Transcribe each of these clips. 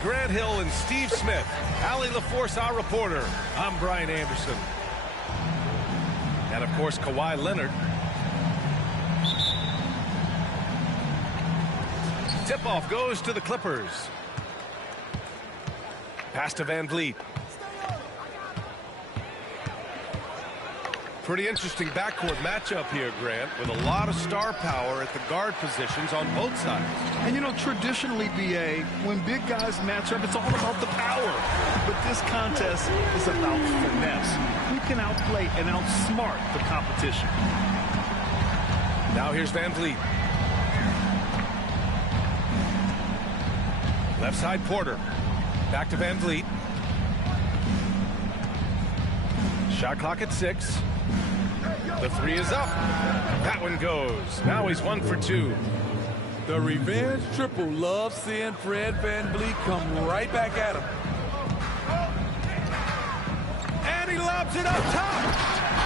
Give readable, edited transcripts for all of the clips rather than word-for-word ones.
Grant Hill and Steve Smith. Allie LaForce, our reporter. I'm Brian Anderson. And, of course, Kawhi Leonard. Tip-off goes to the Clippers. Pass to Van Vliet. Pretty interesting backcourt matchup here, Grant, with a lot of star power at the guard positions on both sides. And, you know, traditionally, B.A., when big guys match up, it's all about the power. But this contest is about finesse. Who can outplay and outsmart the competition? Now here's Van Vliet. Left side, Porter. Back to Van Vliet. Shot clock at 6. The three is up. That one goes. Now he's 1 for 2. The revenge triple loves seeing Fred Van Vliet come right back at him. And he lobs it up top.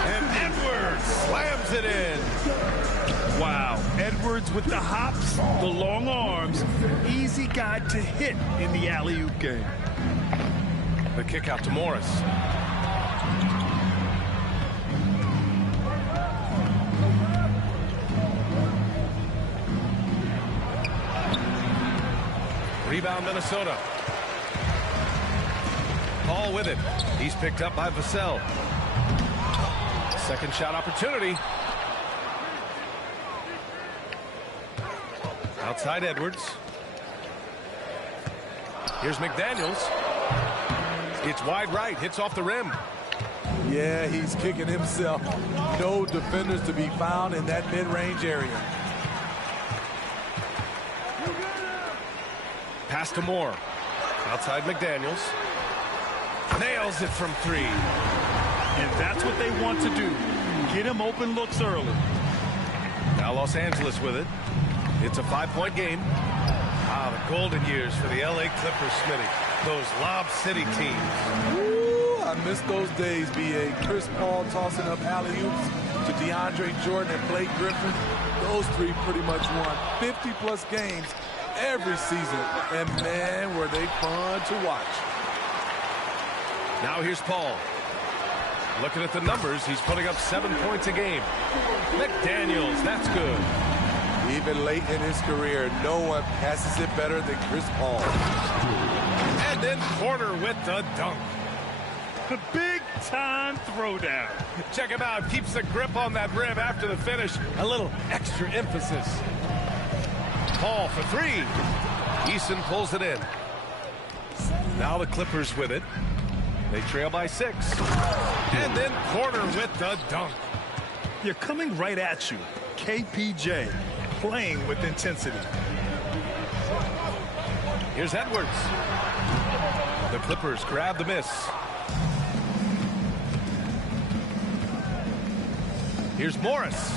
And Edwards slams it in. Wow. Edwards with the hops, the long arms. Easy guy to hit in the alley-oop game. The kick out to Morris. Rebound, Minnesota. Paul with it. He's picked up by Vassell. Second shot opportunity. Outside Edwards. Here's McDaniels. It's wide right. Hits off the rim. Yeah, he's kicking himself. No defenders to be found in that mid-range area. Pass to Moore. Outside McDaniels. Nails it from 3. And that's what they want to do. Get him open looks early. Now Los Angeles with it. It's a 5-point game. Ah, the golden years for the LA Clippers, Smitty. Those Lob City teams. Ooh, I miss those days, B.A. Chris Paul tossing up alley-oops to DeAndre Jordan and Blake Griffin. Those three pretty much won 50-plus games every season, and man, were they fun to watch. Now here's Paul. Looking at the numbers, he's putting up 7 points a game. McDaniels, that's good. Even late in his career, no one passes it better than Chris Paul. And then Porter with the dunk. The big-time throwdown. Check him out. Keeps the grip on that rim after the finish. A little extra emphasis. Paul for 3. Eason pulls it in. Now the Clippers with it. They trail by 6. And then Porter with the dunk. You're coming right at you. KPJ playing with intensity. Here's Edwards. The Clippers grab the miss. Here's Morris.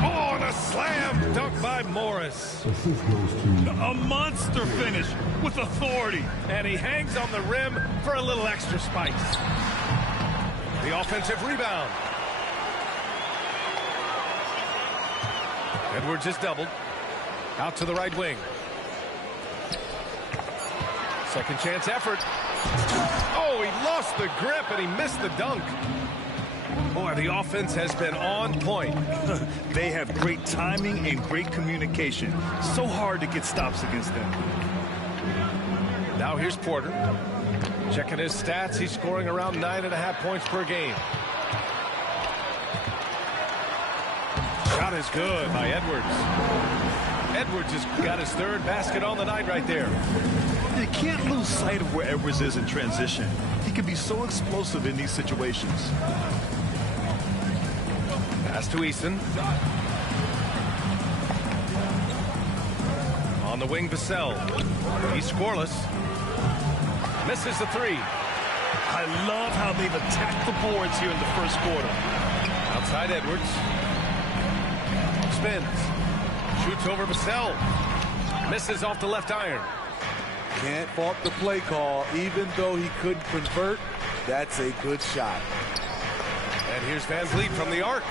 Oh, and a slam dunk by Morris. A monster finish with authority. And he hangs on the rim for a little extra spice. The offensive rebound. Edwards is doubled. Out to the right wing. Second chance effort. Oh, he lost the grip and he missed the dunk. Boy, the offense has been on point. They have great timing and great communication. So hard to get stops against them. Now here's Porter. Checking his stats, he's scoring around 9.5 points per game. Shot is good by Edwards. Edwards has got his third basket on the night right there. You can't lose sight of where Edwards is in transition. He can be so explosive in these situations. Pass to Eason. On the wing, Vassell. He's scoreless. Misses the three. I love how they've attacked the boards here in the first quarter. Outside Edwards. Spins. Shoots over Vassell. Misses off the left iron. Can't fault the play call. Even though he couldn't convert, that's a good shot. And here's Van Vliet from the arc.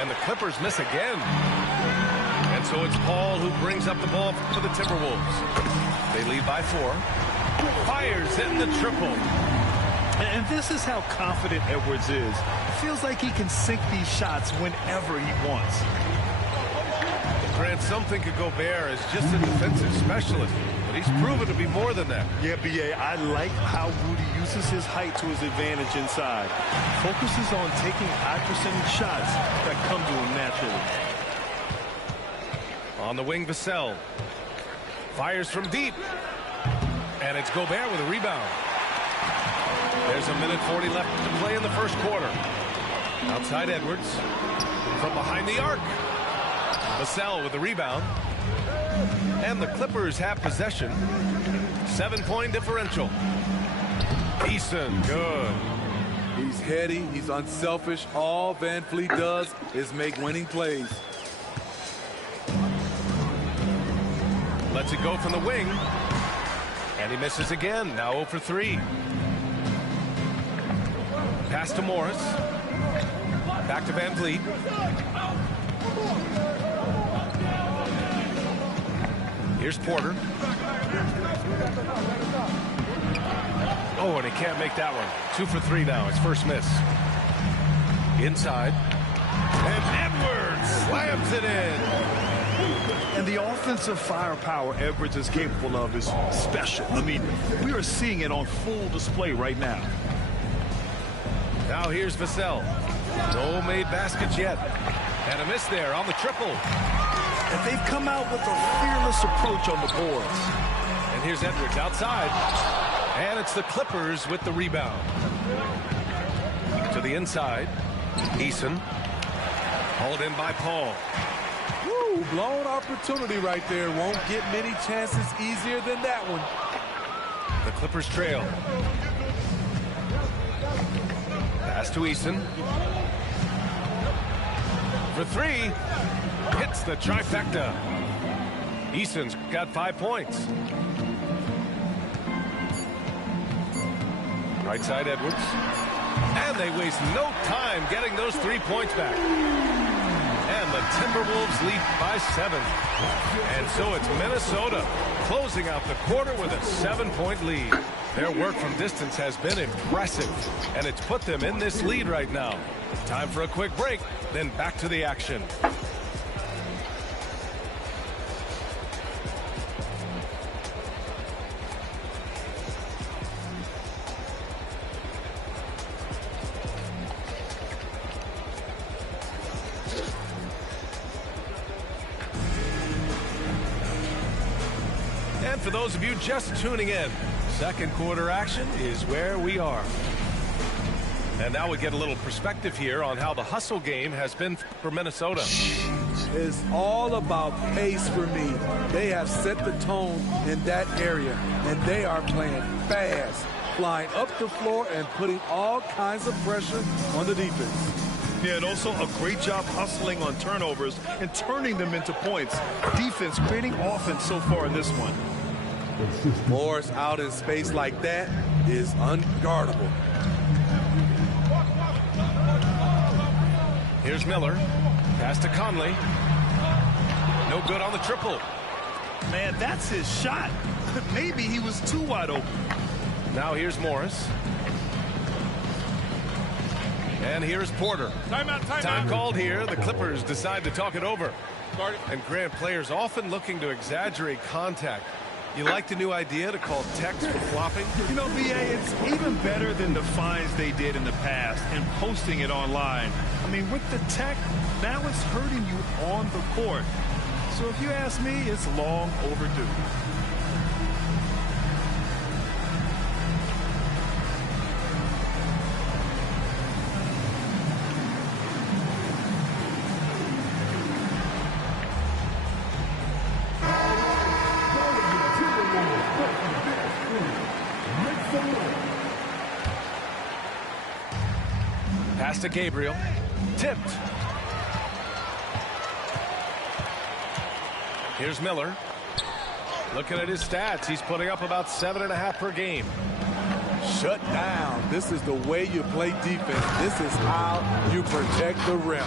And the Clippers miss again. And so it's Paul who brings up the ball for the Timberwolves. They lead by 4. Fires in the triple. And this is how confident Edwards is. Feels like he can sink these shots whenever he wants. Grant, some think of Gobert as just a defensive specialist, but he's proven to be more than that. Yeah, B.A., I like how Rudy uses his height to his advantage inside. Focuses on taking high percentage shots that come to him naturally. On the wing, Vassell. Fires from deep. And it's Gobert with a rebound. There's a minute 40 left to play in the first quarter. Outside Edwards. From behind the arc. Vassell with the rebound. And the Clippers have possession. 7-point differential. Eason, good. He's heady. He's unselfish. All Van Vliet does is make winning plays. Lets it go from the wing. And he misses again. Now 0 for 3. Pass to Morris. Back to Van Vliet. Here's Porter. Oh, and he can't make that one. 2 for 3 now. His first miss. Inside. And Edwards slams it in. And the offensive firepower Edwards is capable of is special. I mean, we are seeing it on full display right now. Now here's Vassell. No made baskets yet. And a miss there on the triple. And they've come out with a fearless approach on the boards. And here's Edwards outside. And it's the Clippers with the rebound. To the inside. Eason. Hauled in by Paul. Woo, blown opportunity right there. Won't get many chances easier than that one. The Clippers trail. Pass to Eason. For 3. Hits the trifecta. Eason's got 5 points. Right side Edwards. And they waste no time getting those 3 points back. And the Timberwolves lead by 7. And so it's Minnesota closing out the quarter with a 7-point lead. Their work from distance has been impressive, and it's put them in this lead right now. Time for a quick break, then back to the action. And for those of you just tuning in, second quarter action is where we are. And now we get a little perspective here on how the hustle game has been for Minnesota. It's all about pace for me. They have set the tone in that area, and they are playing fast, flying up the floor and putting all kinds of pressure on the defense. Yeah, and also a great job hustling on turnovers and turning them into points. Defense creating offense so far in this one. Morris out in space like that is unguardable. Here's Miller. Pass to Conley. No good on the triple. Man, that's his shot. Maybe he was too wide open. Now here's Morris. And here's Porter. Time called here. The Clippers decide to talk it over. And Grant, players often looking to exaggerate contact. You like the new idea to call techs for flopping? You know, BA, it's even better than the fines they did in the past and posting it online. I mean, with the tech, now it's hurting you on the court. So if you ask me, it's long overdue. Pass to Gabriel. Tipped. Here's Miller. Looking at his stats, he's putting up about 7.5 per game. Shut down. This is the way you play defense. This is how you protect the rim.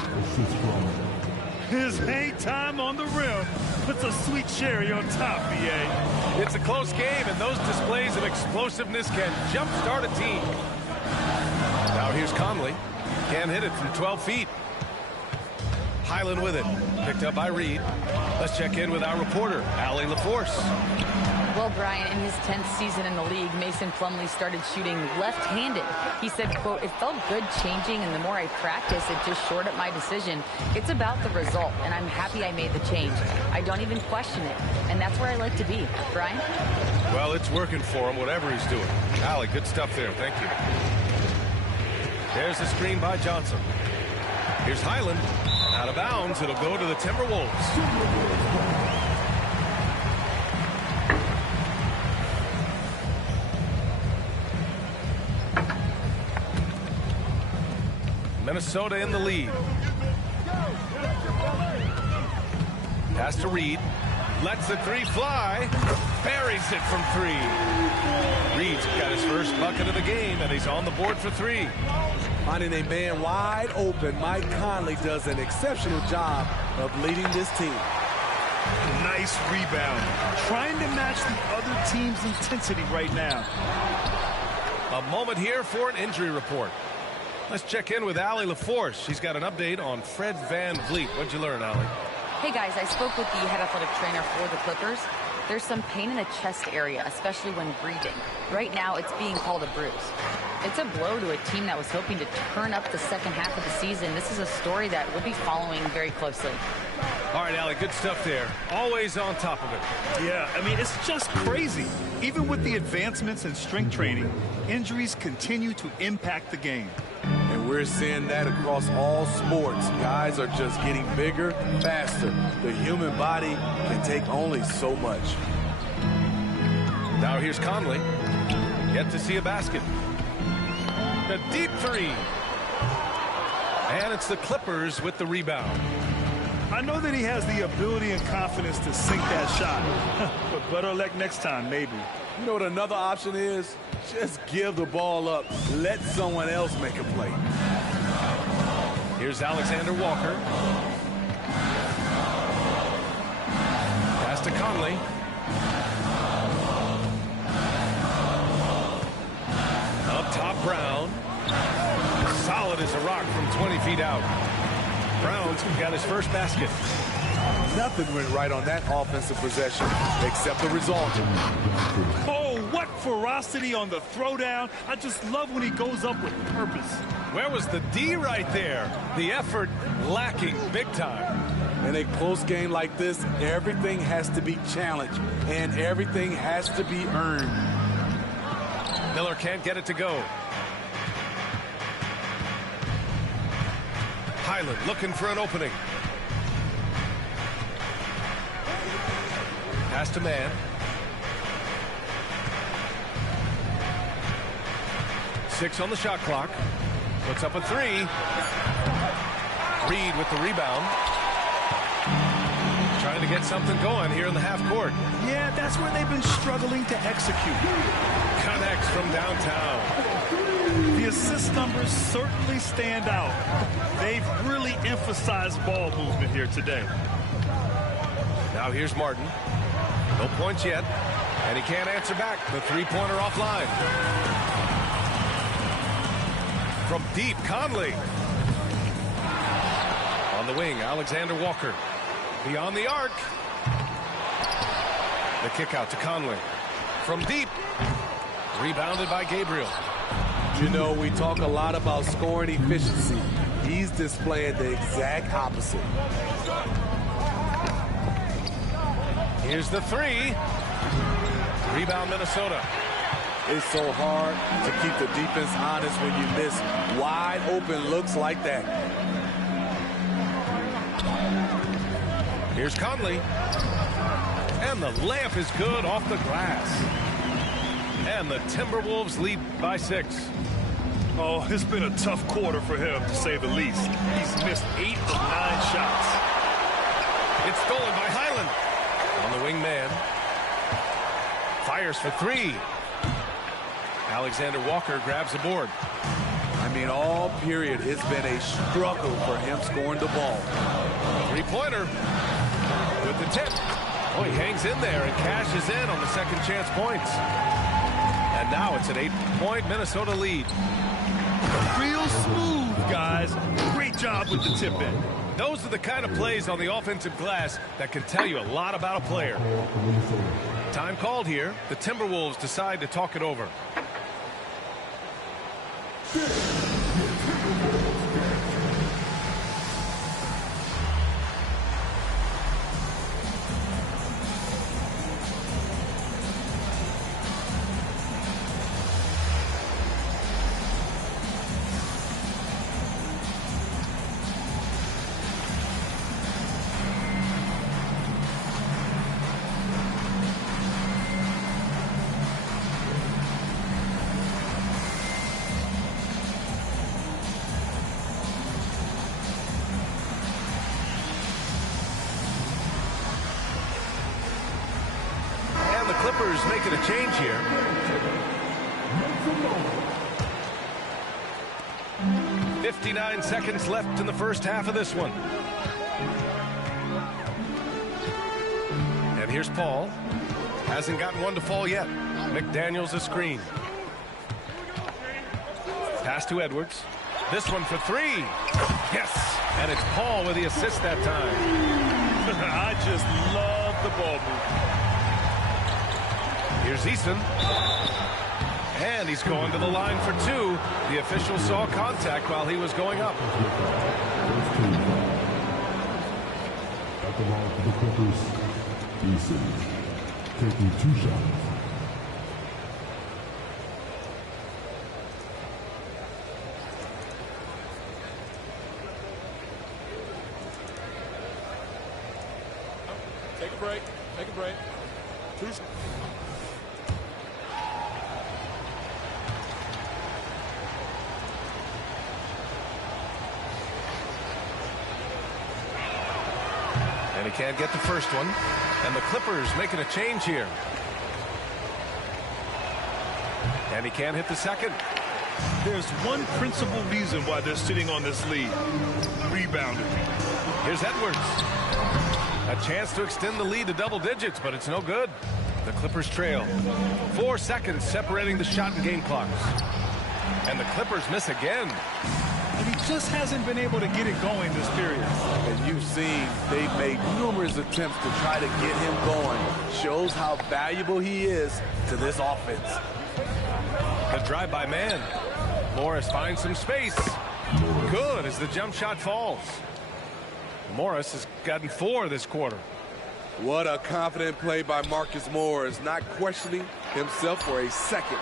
His hang time on the rim puts a sweet cherry on top, BA. It's a close game, and those displays of explosiveness can jumpstart a team. Now here's Conley. Can't hit it from 12 feet. Highland with it. Picked up by Reed. Let's check in with our reporter, Allie LaForce. Well, Brian, in his 10th season in the league, Mason Plumlee started shooting left-handed. He said, quote, "It felt good changing, and the more I practice, it just shored up my decision. It's about the result, and I'm happy I made the change. I don't even question it, and that's where I like to be." Brian? Well, it's working for him, whatever he's doing. Allie, good stuff there. Thank you. There's the screen by Johnson. Here's Highland. Out of bounds. It'll go to the Timberwolves. Minnesota in the lead. Pass to Reed. Lets the three fly. Buries it from three. Reed's got his first bucket of the game, and he's on the board for three. Finding a man wide open, Mike Conley does an exceptional job of leading this team. Nice rebound. Trying to match the other team's intensity right now. A moment here for an injury report. Let's check in with Allie LaForce. She's got an update on Fred VanVleet. What'd you learn, Allie? Hey, guys, I spoke with the head athletic trainer for the Clippers. There's some pain in the chest area, especially when breathing. Right now, it's being called a bruise. It's a blow to a team that was hoping to turn up the second half of the season. This is a story that we'll be following very closely. All right, Allie, good stuff there. Always on top of it. Yeah, I mean, it's just crazy. Even with the advancements in strength training, injuries continue to impact the game. And we're seeing that across all sports. Guys are just getting bigger, faster. The human body can take only so much. Now here's Conley. Yet to see a basket. A deep three. And it's the Clippers with the rebound. I know that he has the ability and confidence to sink that shot. But better luck next time, maybe. You know what another option is? Just give the ball up. Let someone else make a play. Here's Alexander Walker. Pass to Conley. Up top, Brown. Solid as a rock from 20 feet out. Brown's got his first basket. Nothing went right on that offensive possession except the result. Oh, what ferocity on the throwdown. I just love when he goes up with purpose. Where was the D right there? The effort lacking big time. In a close game like this, everything has to be challenged and everything has to be earned. Miller can't get it to go. Highland looking for an opening. Pass to man. Six on the shot clock. Puts up a three. Reed with the rebound. Trying to get something going here in the half court. Yeah, that's where they've been struggling to execute. Connects from downtown. The assist numbers certainly stand out. They've really emphasized ball movement here today. Now here's Martin. No points yet. And he can't answer back. The three-pointer offline. From deep, Conley. On the wing, Alexander Walker. Beyond the arc. The kick out to Conley. From deep. Rebounded by Gabriel. You know, we talk a lot about scoring efficiency. He's displaying the exact opposite. Here's the three. Rebound, Minnesota. It's so hard to keep the defense honest when you miss wide open looks like that. Here's Conley. And the layup is good off the glass. And the Timberwolves lead by 6. Oh, it's been a tough quarter for him, to say the least. He's missed 8 of 9 shots. It's stolen by Highland. On the wing man. Fires for 3. Alexander Walker grabs the board. I mean, all period, it's been a struggle for him scoring the ball. Three-pointer with the tip. Oh, he hangs in there and cashes in on the second chance points. And now it's an 8-point Minnesota lead. Real smooth, guys. Great job with the tip in. Those are the kind of plays on the offensive glass that can tell you a lot about a player. Time called here. The Timberwolves decide to talk it over. Clippers making a change here. .59 seconds left in the first half of this one. And here's Paul. Hasn't gotten one to fall yet. McDaniels a screen. Pass to Edwards. This one for 3. Yes! And it's Paul with the assist that time. I just love the ball movement. Here's Easton. And he's going to the line for 2. The official saw contact while he was going up. At the line for the Clippers, Easton taking 2 shots. Take a break. Take a break. 2 shots. And he can't get the first one. And the Clippers making a change here. And he can't hit the second. There's one principal reason why they're sitting on this lead. Rebounding. Here's Edwards. A chance to extend the lead to double digits, but it's no good. The Clippers trail. 4 seconds separating the shot and game clocks. And the Clippers miss again. And he just hasn't been able to get it going this period. As you've seen, they've made numerous attempts to try to get him going. Shows how valuable he is to this offense. A drive by man. Morris finds some space. Good as the jump shot falls. Morris has gotten 4 this quarter. What a confident play by Marcus Morris, not questioning himself for a second.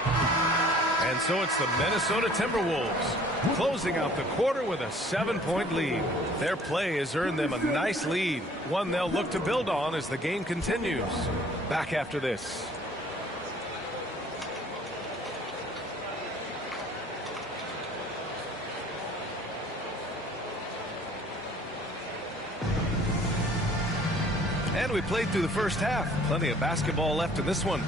And so it's the Minnesota Timberwolves closing out the quarter with a 7-point lead. Their play has earned them a nice lead, one they'll look to build on as the game continues. Back after this. And we played through the first half. Plenty of basketball left in this one.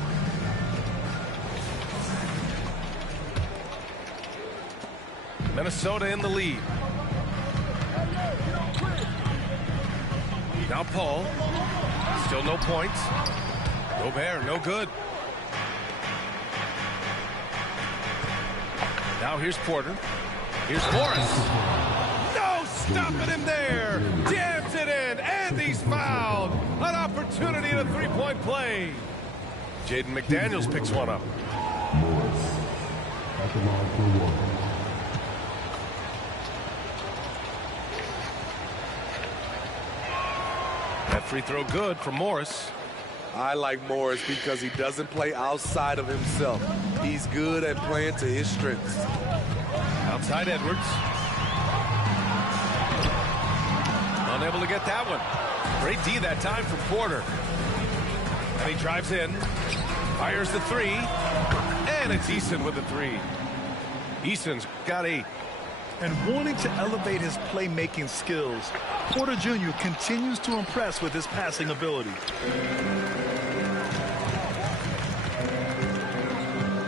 Minnesota in the lead. Now Paul. Still no points. Gobert, no good. Now here's Porter. Here's Morris. No stopping him there. Jams it in, and he's fouled. An opportunity in a three-point play. Jaden McDaniels picks one up. Morris at the line for one. That free throw good for Morris. I like Morris because he doesn't play outside of himself. He's good at playing to his strengths. Outside Edwards. Unable to get that one. Great D that time from Porter. And he drives in. Fires the three. And it's Eason with the three. Eason's got 8. And wanting to elevate his playmaking skills, Porter Jr. continues to impress with his passing ability.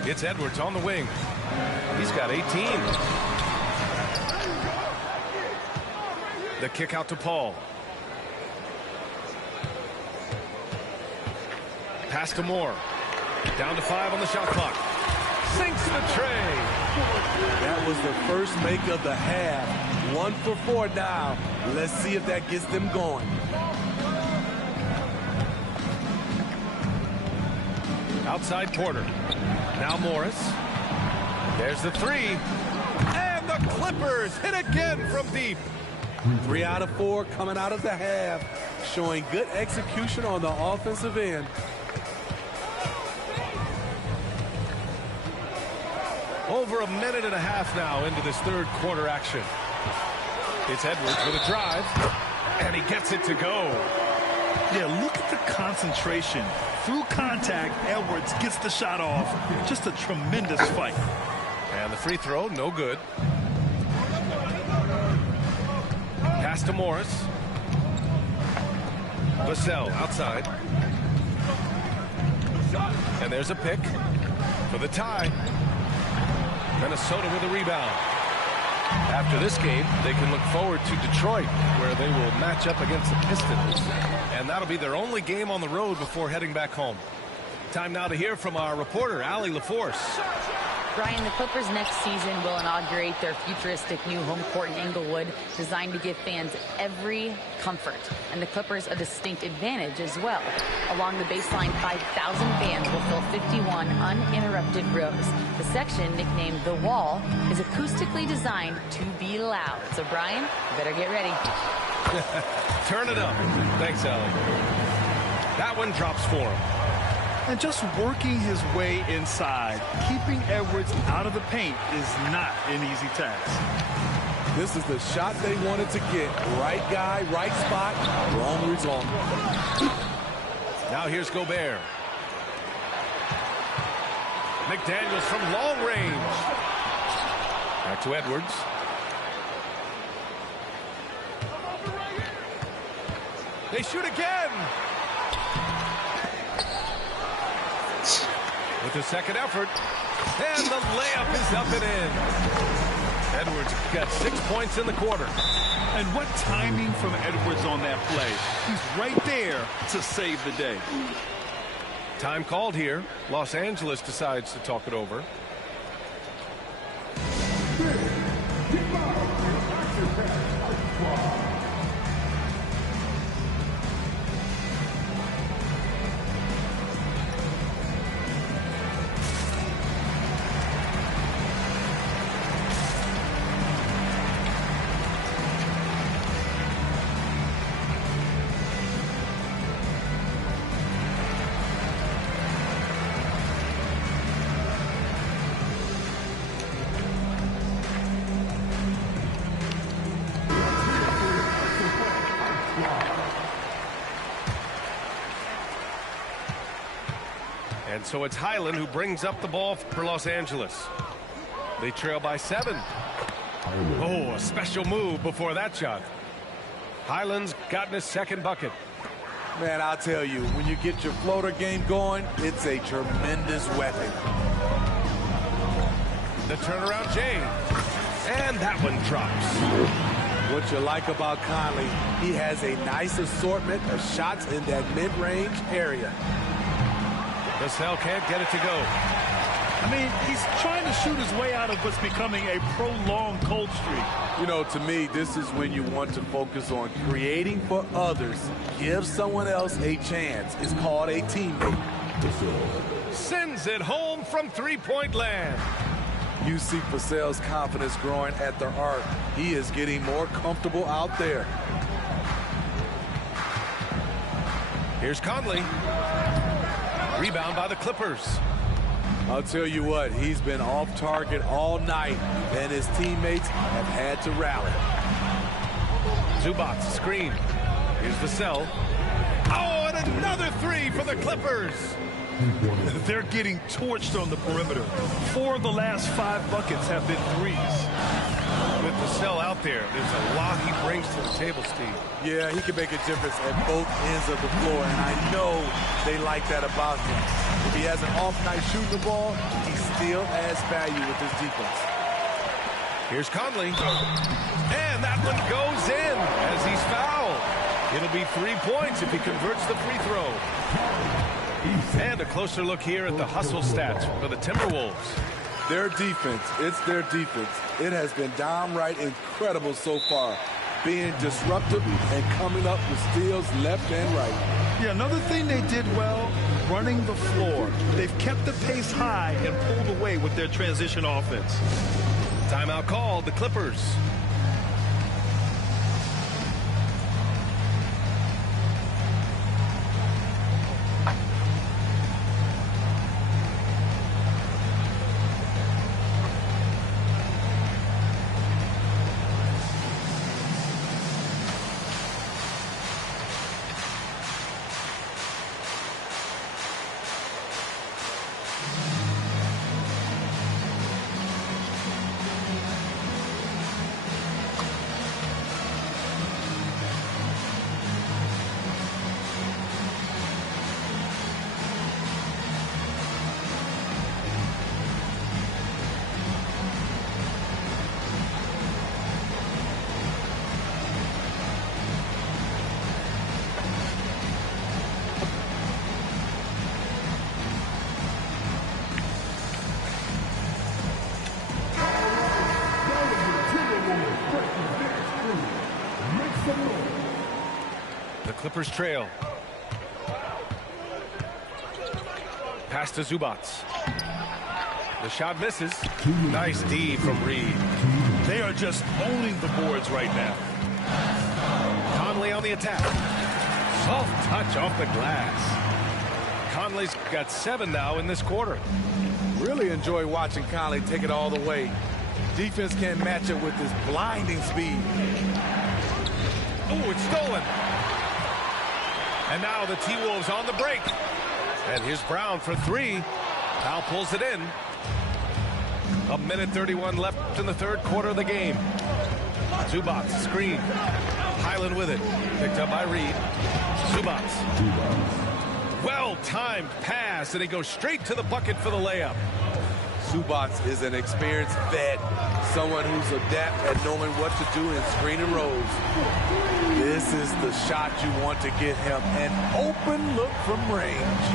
It's Edwards on the wing. He's got 18. The kick out to Paul. Pass to Moore. Down to 5 on the shot clock. Sinks the tray. That was the first make of the half. 1 for 4 now. Let's see if that gets them going. Outside Porter. Now Morris. There's the 3. And the Clippers hit again from deep. 3 out of 4 coming out of the half. Showing good execution on the offensive end. Over a minute and a half now into this third quarter action. It's Edwards with a drive. And he gets it to go. Yeah, look at the concentration. Through contact, Edwards gets the shot off. Just a tremendous fight. And the free throw, no good. Pass to Morris. Vassell outside. And there's a pick for the tie. Minnesota with a rebound. After this game, they can look forward to Detroit, where they will match up against the Pistons. And that'll be their only game on the road before heading back home. Time now to hear from our reporter, Allie LaForce. Brian, the Clippers next season will inaugurate their futuristic new home court in Inglewood, designed to give fans every comfort. And the Clippers a distinct advantage as well. Along the baseline, 5,000 fans will fill 51 uninterrupted rows. The section, nicknamed The Wall, is acoustically designed to be loud. So, Brian, you better get ready. Turn it up. Thanks, Allie. That one drops for him. And just working his way inside, keeping Edwards out of the paint is not an easy task. This is the shot they wanted to get. Right guy, right spot, wrong result. Now here's Gobert. McDaniels from long range. Back to Edwards. They shoot again. With the second effort, and the layup is up and in. Edwards got 6 points in the quarter. And what timing from Edwards on that play. He's right there to save the day. Time called here. Los Angeles decides to talk it over. And so it's Highland who brings up the ball for Los Angeles. They trail by 7. Oh, a special move before that shot. Highland's gotten his second bucket. Man, I'll tell you, when you get your floater game going, it's a tremendous weapon. The turnaround James. And that one drops. What you like about Conley, he has a nice assortment of shots in that mid-range area. Vassell can't get it to go. I mean, he's trying to shoot his way out of what's becoming a prolonged cold streak. You know, to me, this is when you want to focus on creating for others. Give someone else a chance. It's called a teammate. Sends it home from three-point land. You see Purcell's confidence growing at the arc. He is getting more comfortable out there. Here's Conley. Rebound by the Clippers. I'll tell you what, he's been off target all night, and his teammates have had to rally. Zubac, screen. Here's the cell. Oh, and another three for the Clippers. They're getting torched on the perimeter. 4 of the last 5 buckets have been threes. With the cell out there, there's a lot he brings to the table, Steve. Yeah, he can make a difference at both ends of the floor, and I know they like that about him. If he has an off night shooting the ball, he still adds value with his defense. Here's Conley. And that one goes in as he's fouled. It'll be 3 points if he converts the free throw. And a closer look here at the hustle stats for the Timberwolves. Their defense, it's their defense. It has been downright incredible so far, being disruptive and coming up with steals left and right. Yeah, another thing they did well, running the floor. They've kept the pace high and pulled away with their transition offense. Timeout called, the Clippers. The Clippers trail. Pass to Zubac. The shot misses. Nice D from Reed. They are just owning the boards right now. Conley on the attack. Soft touch off the glass. Conley's got 7 now in this quarter. Really enjoy watching Conley take it all the way. Defense can't match it with his blinding speed. Oh, it's stolen. And now the T-Wolves on the break. And here's Brown for 3. Powell pulls it in. 1:31 left in the third quarter of the game. Zubac, screen. Highland with it. Picked up by Reed. Zubac. Well-timed pass, and he goes straight to the bucket for the layup. Zubac is an experienced vet, someone who's adept at knowing what to do in screen and rolls. This is the shot you want to get him, an open look from range.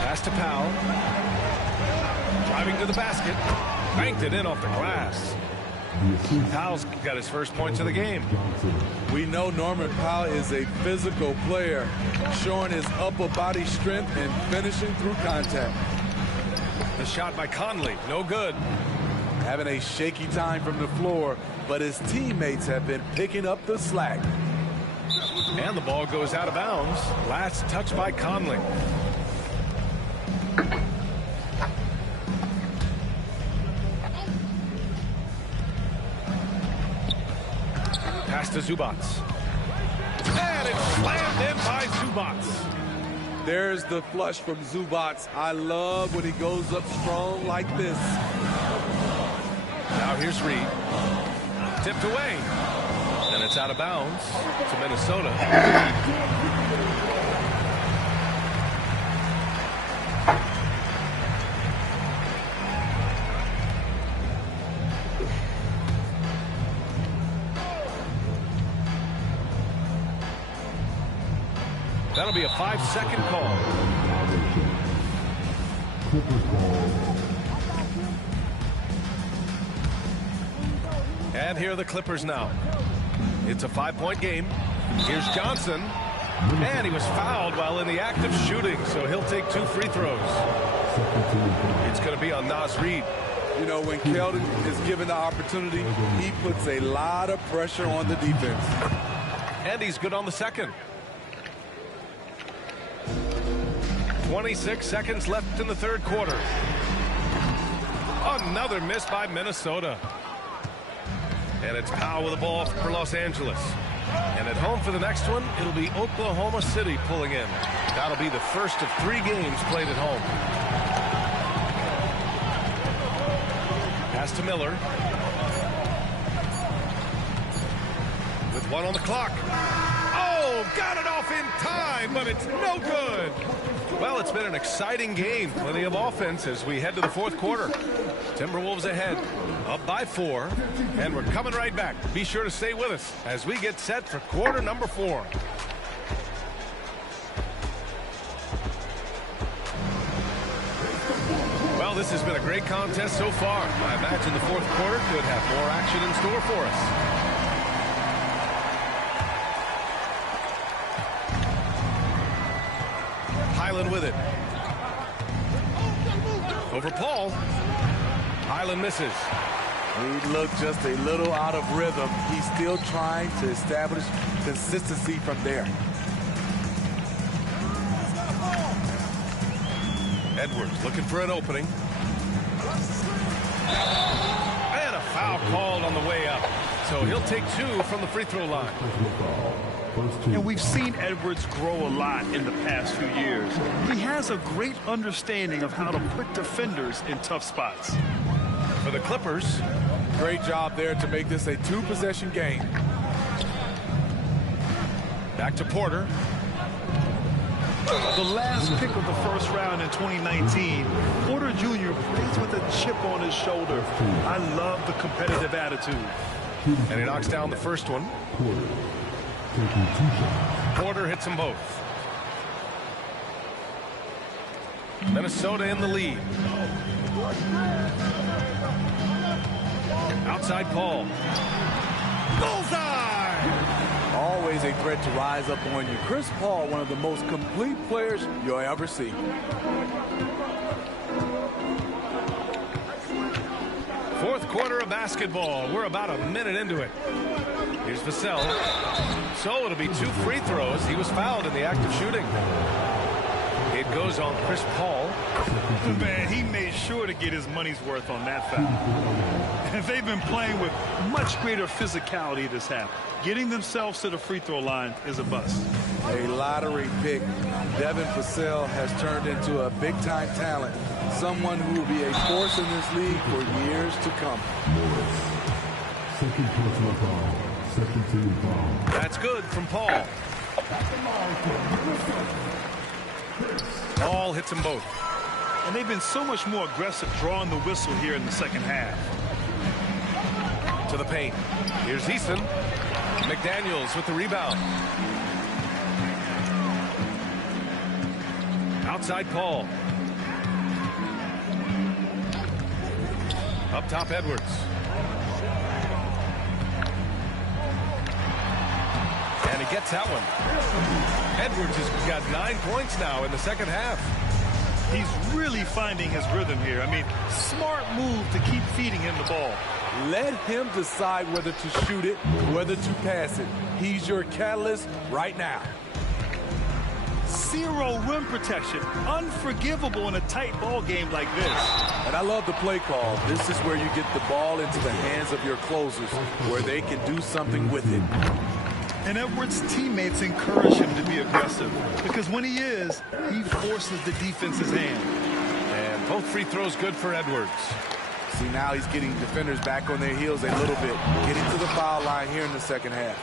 Pass to Powell. Driving to the basket. Banked it in off the glass. Powell's got his first points of the game. We know Norman Powell is a physical player, showing his upper body strength and finishing through contact. The shot by Conley, no good. Having a shaky time from the floor, but his teammates have been picking up the slack. And the ball goes out of bounds. Last touch by Conley. Pass to Zubac. And it's slammed in by Zubac. There's the flush from Zubac. I love when he goes up strong like this. Now here's Reed. Tipped away. And it's out of bounds to Minnesota. That'll be a 5-second call. Clippers ball. And here are the Clippers now. It's a 5-point game. Here's Johnson. And he was fouled while in the act of shooting, so he'll take 2 free throws. It's going to be on Nas Reed. You know, when Keldon is given the opportunity, he puts a lot of pressure on the defense. And he's good on the second. 26 seconds left in the third quarter. Another miss by Minnesota. And it's Powell with the ball for Los Angeles. And at home for the next one, it'll be Oklahoma City pulling in. That'll be the first of 3 games played at home. Pass to Miller. With 1 on the clock. Oh, got it off in time, but it's no good. Well, it's been an exciting game. Plenty of offense as we head to the fourth quarter. Timberwolves ahead, up by 4, and we're coming right back. Be sure to stay with us as we get set for quarter number 4. Well, this has been a great contest so far. I imagine the fourth quarter could have more action in store for us. Highland with it. Over Paul. Highland misses. He looked just a little out of rhythm. He's still trying to establish consistency from there. Edwards looking for an opening. And a foul called on the way up. So he'll take 2 from the free throw line. And we've seen Edwards grow a lot in the past few years. He has a great understanding of how to put defenders in tough spots. For the Clippers. Great job there to make this a 2-possession game. Back to Porter. The last pick of the first round in 2019, Porter Jr. plays with a chip on his shoulder. I love the competitive attitude. And he knocks down the first one. Porter hits them both. Minnesota in the lead. Outside Paul. Bullseye! Always a threat to rise up on you. Chris Paul, one of the most complete players you'll ever see. Fourth quarter of basketball. We're about a minute into it. Here's Vassell. So it'll be 2 free throws. He was fouled in the act of shooting. It goes on Chris Paul. Man, he made sure to get his money's worth on that foul. They've been playing with much greater physicality this half. Getting themselves to the free throw line is a bust. A lottery pick. Devin Vassell has turned into a big-time talent. Someone who will be a force in this league for years to come. Second personal foul. Second team foul. That's good from Paul. Paul hits them both. And they've been so much more aggressive drawing the whistle here in the second half. To the paint. Here's Eason. McDaniels with the rebound. Outside Paul. Up top Edwards. And he gets that one. Edwards has got 9 points now in the second half. He's really finding his rhythm here. I mean, smart move to keep feeding him the ball. Let him decide whether to shoot it, whether to pass it. He's your catalyst right now. Zero rim protection. Unforgivable in a tight ball game like this. And I love the play call. This is where you get the ball into the hands of your closers, where they can do something with it. And Edwards' teammates encourage him to be aggressive, because when he is, he forces the defense's hand. And both free throws good for Edwards. See, now he's getting defenders back on their heels a little bit, getting to the foul line here in the second half.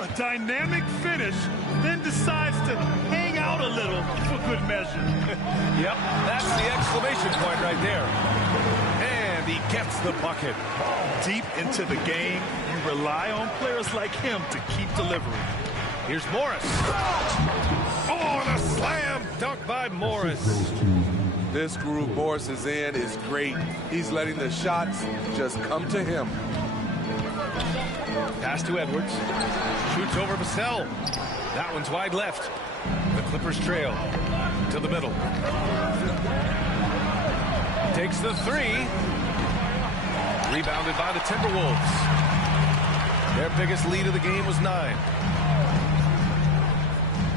A dynamic finish, then decides to hang out a little for good measure. Yep, that's the exclamation point right there. And he gets the bucket. Deep into the game, you rely on players like him to keep delivering. Here's Morris. Oh, and a slam dunk by Morris. This groove Morris is in is great. He's letting the shots just come to him. Pass to Edwards. Shoots over Vassell. That one's wide left. The Clippers trail to the middle. Takes the three. Rebounded by the Timberwolves. Their biggest lead of the game was 9.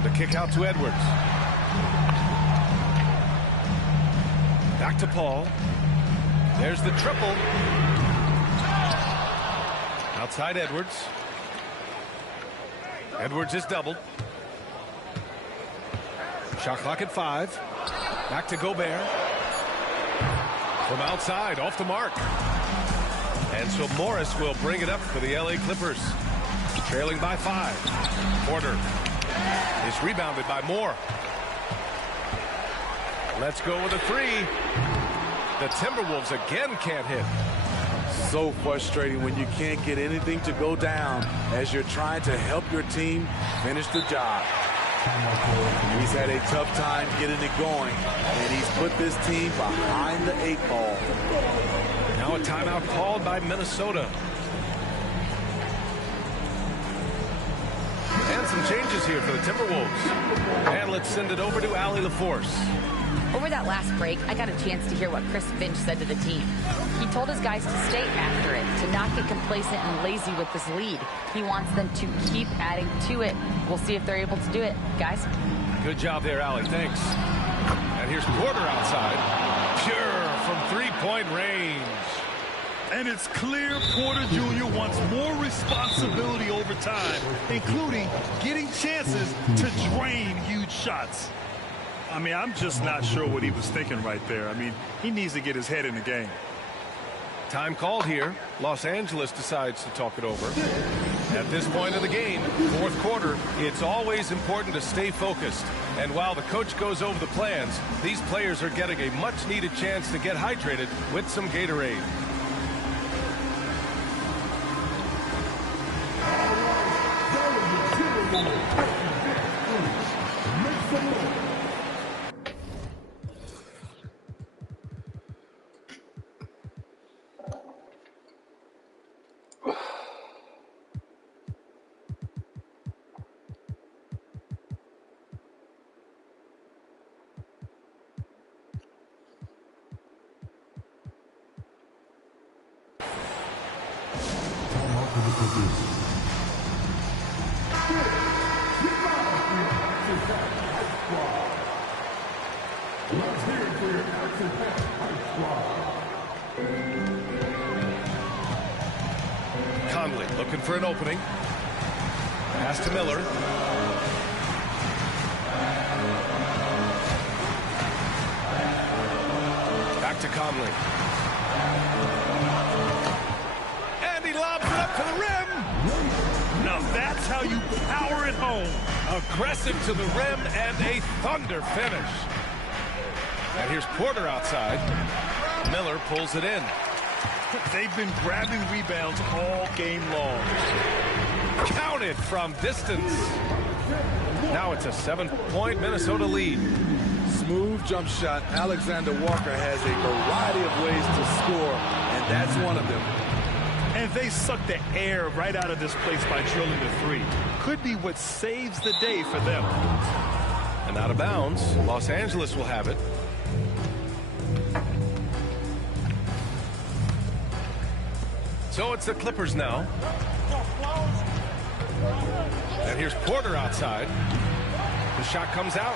The kick out to Edwards. Back to Paul. There's the triple. Outside Edwards. Edwards is doubled. Shot clock at 5. Back to Gobert. From outside, off the mark. And so Morris will bring it up for the LA Clippers. Trailing by 5. Porter is rebounded by Moore. Let's go with a 3. The Timberwolves again can't hit. So frustrating when you can't get anything to go down as you're trying to help your team finish the job. He's had a tough time getting it going, and he's put this team behind the 8 ball. Now a timeout called by Minnesota. And some changes here for the Timberwolves. And let's send it over to Allie LaForce. Over that last break, I got a chance to hear what Chris Finch said to the team. He told his guys to stay after it, to not get complacent and lazy with this lead. He wants them to keep adding to it. We'll see if they're able to do it, guys. Good job there, Allie. Thanks. And here's Porter outside. Pure from three-point range. And it's clear Porter Jr. wants more responsibility over time, including getting chances to drain huge shots. I mean, I'm just not sure what he was thinking right there. I mean, he needs to get his head in the game. Time called here. Los Angeles decides to talk it over. At this point of the game, fourth quarter, it's always important to stay focused. And while the coach goes over the plans, these players are getting a much-needed chance to get hydrated with some Gatorade. Conley looking for an opening. Pass to Miller. Back to Conley. And he lobs it up to the rim. Now that's how you power it home. Aggressive to the rim and a thunder finish. And here's Porter outside. Miller pulls it in. They've been grabbing rebounds all game long. Counted from distance. Now it's a 7-point Minnesota lead. Smooth jump shot. Alexander Walker has a variety of ways to score, and that's one of them. And they suck the air right out of this place by drilling the 3. Could be what saves the day for them. And out of bounds, Los Angeles will have it. So it's the Clippers now. And here's Porter outside. The shot comes out.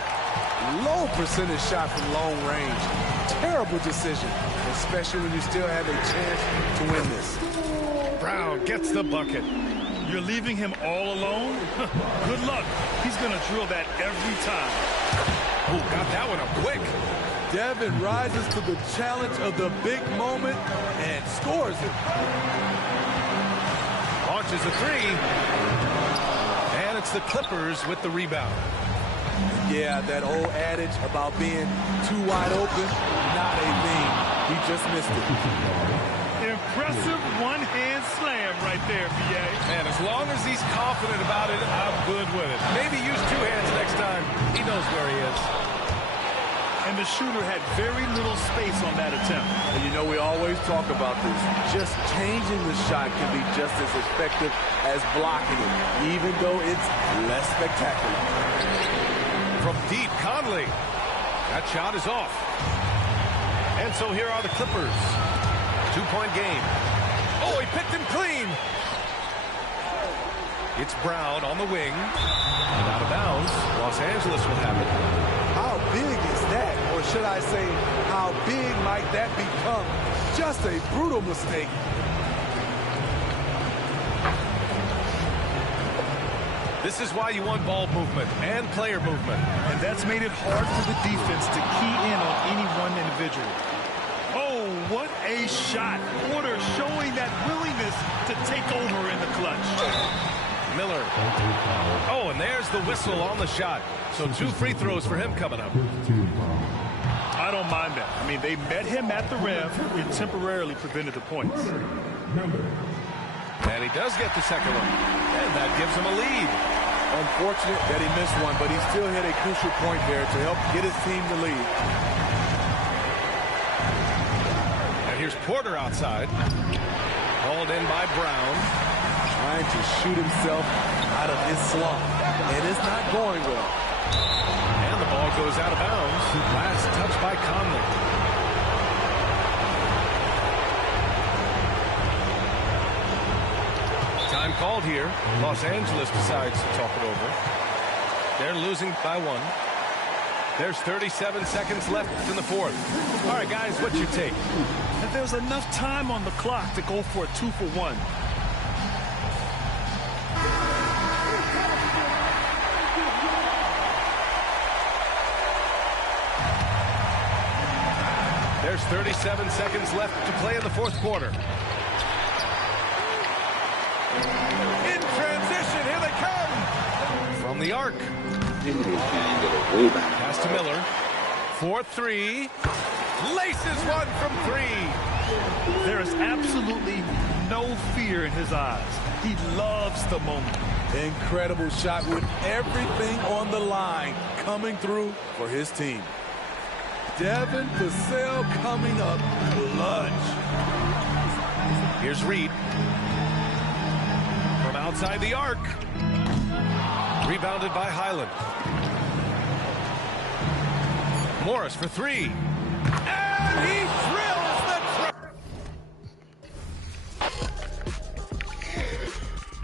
Low percentage shot from long range. Terrible decision, especially when you still have a chance to win this. Brown gets the bucket. You're leaving him all alone? Good luck. He's going to drill that every time. Oh, got that one up quick. Devin rises to the challenge of the big moment and scores it. Launches a 3. And it's the Clippers with the rebound. Yeah, that old adage about being too wide open, not a thing. He just missed it. Impressive one-hand slam right there, B.A. And as long as he's confident about it, I'm good with it. Maybe use 2 hands next time. He knows where he is. and the shooter had very little space on that attempt. And you know, we always talk about this. Just changing the shot can be just as effective as blocking it, even though it's less spectacular. From deep, Conley. That shot is off. And so here are the Clippers. 2-point game. Oh, he picked him clean. It's Brown on the wing. And out of bounds. Los Angeles will have it. How big is that? Or should I say, how big might that become? Just a brutal mistake. This is why you want ball movement and player movement. And that's made it hard for the defense to key in on any one individual. Oh, what a shot. Porter showing that willingness to take over in the clutch. Miller. Oh, and there's the whistle on the shot. So 2 free throws for him coming up. I don't mind that. I mean, they met him at the rim and temporarily prevented the points. And he does get the second one. And that gives him a lead. Unfortunate that he missed one, but he still hit a crucial point there to help get his team the lead. And here's Porter outside. Hauled in by Brown. Trying to shoot himself out of his slump. And it's not going well. And the ball goes out of bounds. Last touch by Conley. Time called here. Los Angeles decides to talk it over. They're losing by 1. There's 37 seconds left in the fourth. All right, guys, what's your take? And there's enough time on the clock to go for a 2-for-1. There's 37 seconds left to play in the fourth quarter. In transition, here they come. From the arc. Pass to Miller. 4-3. Laces one from 3. There is absolutely no fear in his eyes. He loves the moment. Incredible shot with everything on the line coming through for his team. Devin Vassell coming up clutch. Here's Reed. From outside the arc. Rebounded by Highland. Morris for 3.